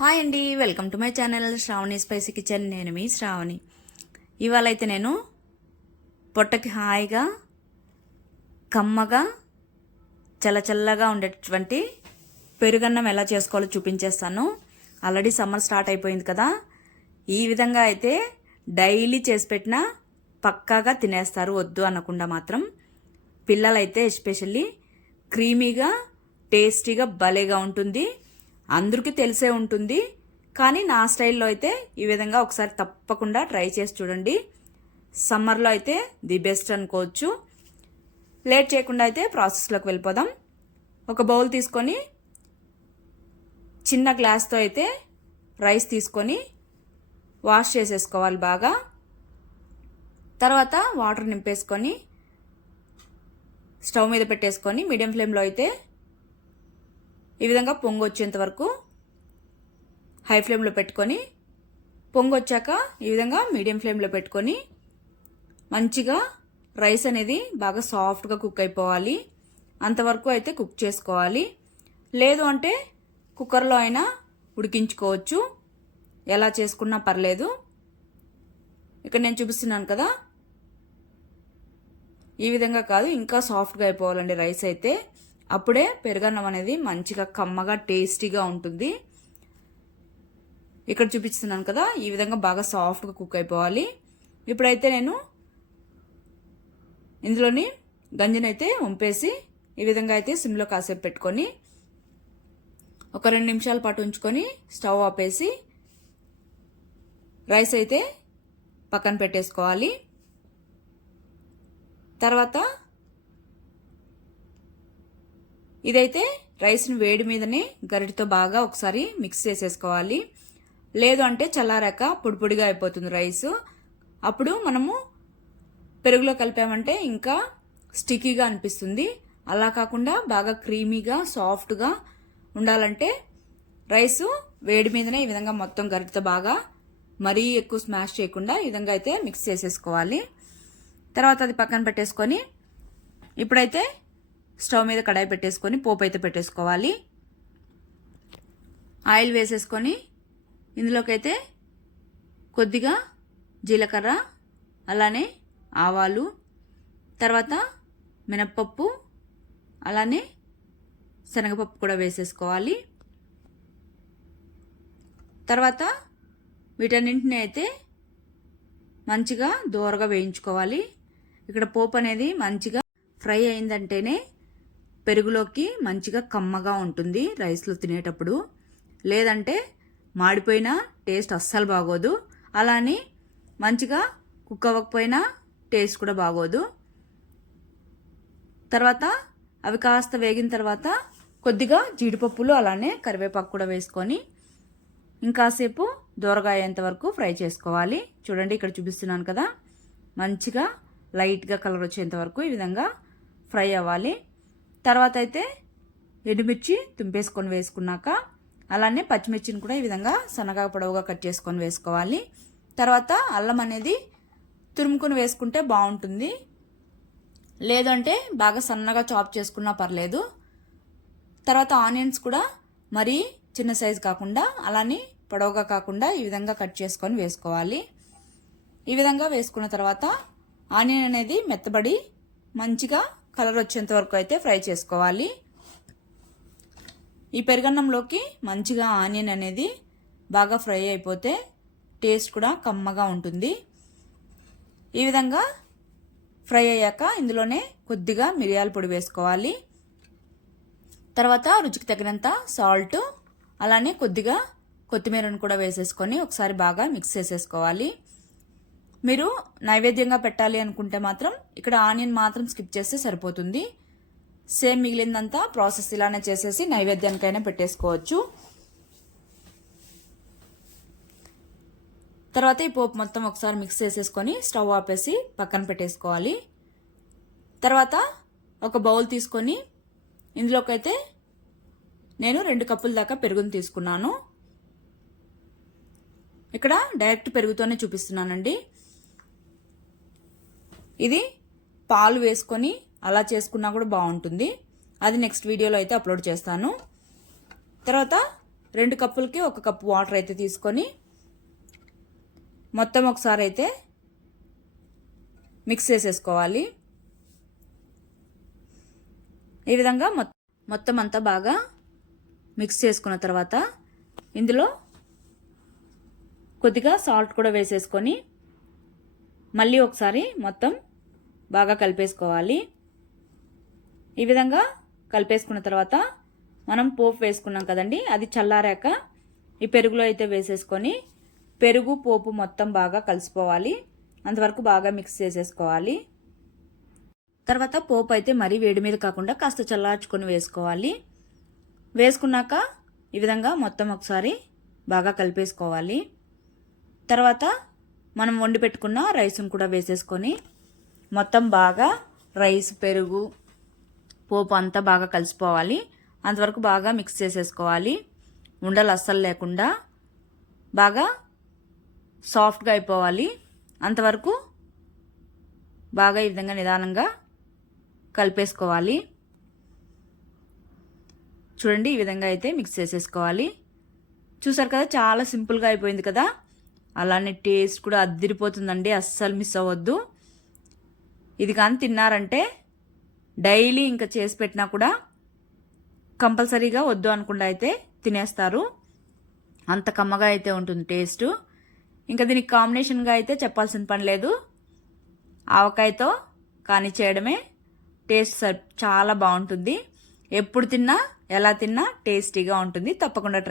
Hi అండి welcome to my channel Sravani spicy kitchen. నేను మీ శ్రావణి. ఇవాళ అయితే నేను పొట్టకి హాయిగా కమ్మగా చల్లచల్లగా ఉండేటువంటి పెరుగన్నం ఎలా చేసుకోవాలో చూపించేస్తాను. ఆల్రెడీ సమ్మర్ స్టార్ట్ అయిపోయింది కదా. ఈ విధంగా అయితే డైలీ చేసి పెట్టినా పక్కాగా తినేస్తారు వద్దు అనకుండా మాత్రం. పిల్లలైతే ఎస్పెషల్లీ క్రీమీగా టేస్టీగా భలేగా ఉంటుంది. అందరికీ తెలిసే ఉంటుంది. కానీ నా స్టైల్లో అయితే ఈ విధంగా ఒకసారి తప్పకుండా ట్రై చేసి చూడండి. సమ్మర్లో అయితే ది బెస్ట్ అనుకోవచ్చు. లేట్ చేయకుండా అయితే ప్రాసెస్లోకి వెళ్ళిపోదాం. ఒక బౌల్ తీసుకొని చిన్న గ్లాస్తో అయితే రైస్ తీసుకొని వాష్ చేసేసుకోవాలి బాగా. తర్వాత వాటర్ నింపేసుకొని స్టవ్ మీద పెట్టేసుకొని మీడియం ఫ్లేమ్లో అయితే ఈ విధంగా పొంగు వచ్చేంత వరకు హై ఫ్లేమ్లో పెట్టుకొని పొంగు వచ్చాక ఈ విధంగా మీడియం ఫ్లేమ్లో పెట్టుకొని మంచిగా రైస్ అనేది బాగా సాఫ్ట్గా కుక్ అయిపోవాలి. అంతవరకు అయితే కుక్ చేసుకోవాలి. లేదు అంటే కుక్కర్లో అయినా ఉడికించుకోవచ్చు. ఎలా చేసుకున్నా పర్లేదు. ఇక్కడ నేను చూపిస్తున్నాను కదా. ఈ విధంగా కాదు ఇంకా సాఫ్ట్గా అయిపోవాలండి రైస్ అయితే. అప్పుడే పెరుగన్నం అనేది మంచిగా కమ్మగా టేస్టీగా ఉంటుంది. ఇక్కడ చూపిస్తున్నాను కదా ఈ విధంగా బాగా సాఫ్ట్గా కుక్ అయిపోవాలి. ఇప్పుడైతే నేను ఇందులోని గంజినైతే వంపేసి ఈ విధంగా అయితే సిమ్లో కాసేపు పెట్టుకొని ఒక రెండు నిమిషాల పాటు ఉంచుకొని స్టవ్ ఆపేసి రైస్ అయితే పక్కన పెట్టేసుకోవాలి. తర్వాత ఇదైతే రైస్ని వేడి మీదనే గరిటితో బాగా ఒకసారి మిక్స్ చేసేసుకోవాలి. లేదు అంటే చల్లారాక పొడిపొడిగా అయిపోతుంది రైస్. అప్పుడు మనము పెరుగులో కలిపామంటే ఇంకా స్టిక్కీగా అనిపిస్తుంది. అలా కాకుండా బాగా క్రీమీగా సాఫ్ట్గా ఉండాలంటే రైసు వేడి మీదనే ఈ విధంగా మొత్తం గరిటతో బాగా మరీ ఎక్కువ స్మాష్ చేయకుండా ఈ విధంగా అయితే మిక్స్ చేసేసుకోవాలి. తర్వాత అది పక్కన పెట్టేసుకొని ఇప్పుడైతే స్టవ్ మీద కడాయి పెట్టేసుకొని పోపు అయితే పెట్టేసుకోవాలి. ఆయిల్ వేసేసుకొని ఇందులోకైతే కొద్దిగా జీలకర్ర అలానే ఆవాలు తర్వాత మినప్పప్పు అలానే శనగపప్పు కూడా వేసేసుకోవాలి. తర్వాత వీటన్నింటిని అయితే మంచిగా దూరగా వేయించుకోవాలి. ఇక్కడ పోపు అనేది మంచిగా ఫ్రై అయిందంటేనే పెరుగులోకి మంచిగా కమ్మగా ఉంటుంది రైస్లో తినేటప్పుడు. లేదంటే మాడిపోయినా టేస్ట్ అస్సలు బాగోదు. అలానే మంచిగా కుక్ అవ్వకపోయినా టేస్ట్ కూడా బాగోదు. తర్వాత అవి కాస్త వేగిన తర్వాత కొద్దిగా జీడిపప్పులు అలానే కరివేపాకు కూడా వేసుకొని ఇంకాసేపు దూరగా అయ్యేంత వరకు ఫ్రై చేసుకోవాలి. చూడండి ఇక్కడ చూపిస్తున్నాను కదా. మంచిగా లైట్గా కలర్ వచ్చేంత వరకు ఈ విధంగా ఫ్రై అవ్వాలి. తర్వాత అయితే ఎండుమిర్చి తుంపేసుకొని వేసుకున్నాక అలానే పచ్చిమిర్చిని కూడా ఈ విధంగా సన్నగా పొడవుగా కట్ చేసుకొని వేసుకోవాలి. తర్వాత అల్లం అనేది తురుముకొని వేసుకుంటే బాగుంటుంది. లేదంటే బాగా సన్నగా చాప్ చేసుకున్నా పర్లేదు. తర్వాత ఆనియన్స్ కూడా మరీ చిన్న సైజు కాకుండా అలానే పొడవుగా కాకుండా ఈ విధంగా కట్ చేసుకొని వేసుకోవాలి. ఈ విధంగా వేసుకున్న తర్వాత ఆనియన్ అనేది మెత్తబడి మంచిగా కలర్ వచ్చేంత వరకు అయితే ఫ్రై చేసుకోవాలి. ఈ పెరుగన్నంలోకి మంచిగా ఆనియన్ అనేది బాగా ఫ్రై అయిపోతే టేస్ట్ కూడా కమ్మగా ఉంటుంది. ఈ విధంగా ఫ్రై అయ్యాక ఇందులోనే కొద్దిగా మిరియాల పొడి వేసుకోవాలి. తర్వాత రుచికి తగినంత సాల్ట్ అలానే కొద్దిగా కొత్తిమీరను కూడా వేసేసుకొని ఒకసారి బాగా మిక్స్ చేసేసుకోవాలి. మీరు నైవేద్యంగా పెట్టాలి అనుకుంటే మాత్రం ఇక్కడ ఆనియన్ మాత్రం స్కిప్ చేస్తే సరిపోతుంది. సేమ్ మిగిలిందంతా ప్రాసెస్ ఇలానే చేసేసి నైవేద్యానికైనా పెట్టేసుకోవచ్చు. తర్వాత ఈ పోపు మొత్తం ఒకసారి మిక్స్ చేసేసుకొని స్టవ్ ఆపేసి పక్కన పెట్టేసుకోవాలి. తర్వాత ఒక బౌల్ తీసుకొని ఇందులోకైతే నేను రెండు కప్పుల దాకా పెరుగుని తీసుకున్నాను. ఇక్కడ డైరెక్ట్ పెరుగుతోనే చూపిస్తున్నానండి. ఇది పాలు వేసుకొని అలా చేసుకున్నా కూడా బాగుంటుంది. అది నెక్స్ట్ వీడియోలో అయితే అప్లోడ్ చేస్తాను. తర్వాత రెండు కప్పులకి ఒక కప్పు వాటర్ అయితే తీసుకొని మొత్తం ఒకసారి అయితే మిక్స్ చేసేసుకోవాలి. ఈ విధంగా మొత్తం అంతా బాగా మిక్స్ చేసుకున్న తర్వాత ఇందులో కొద్దిగా సాల్ట్ కూడా వేసేసుకొని మళ్ళీ ఒకసారి మొత్తం బాగా కలిపేసుకోవాలి. ఈ విధంగా కలిపేసుకున్న తర్వాత మనం పోపు వేసుకున్నాం కదండి అది చల్లారాక ఈ పెరుగులో అయితే వేసేసుకొని పెరుగు పోపు మొత్తం బాగా కలిసిపోవాలి. అంతవరకు బాగా మిక్స్ చేసేసుకోవాలి. తర్వాత పోపు అయితే మరీ వేడి మీద కాకుండా కాస్త చల్లార్చుకొని వేసుకోవాలి. వేసుకున్నాక ఈ విధంగా మొత్తం ఒకసారి బాగా కలిపేసుకోవాలి. తర్వాత మనం వండి పెట్టుకున్న రైస్ను కూడా వేసేసుకొని మొత్తం బాగా రైస్ పెరుగు పోపు అంతా బాగా కలిసిపోవాలి. అంతవరకు బాగా మిక్స్ చేసేసుకోవాలి. ఉండలు అస్సలు లేకుండా బాగా సాఫ్ట్గా అయిపోవాలి. అంతవరకు బాగా ఈ విధంగా నిదానంగా కలిపేసుకోవాలి. చూడండి ఈ విధంగా అయితే మిక్స్ చేసేసుకోవాలి. చూసారు కదా చాలా సింపుల్గా అయిపోయింది కదా? అలానే టేస్ట్ కూడా అద్దిరిపోతుందండి అస్సలు మిస్ అవ్వద్దు. ఇది కానీ తిన్నారంటే డైలీ ఇంకా చేసి పెట్టినా కూడా కంపల్సరీగా వద్దు అనుకుండా అయితే తినేస్తారు. అంత కమ్మగా అయితే ఉంటుంది టేస్ట్. ఇంకా దీనికి కాంబినేషన్గా అయితే చెప్పాల్సిన పని లేదు. ఆవకాయతో కానీ చేయడమే టేస్ట్ చాలా బాగుంటుంది. ఎప్పుడు తిన్నా ఎలా తిన్నా టేస్టీగా ఉంటుంది. తప్పకుండా ట్రై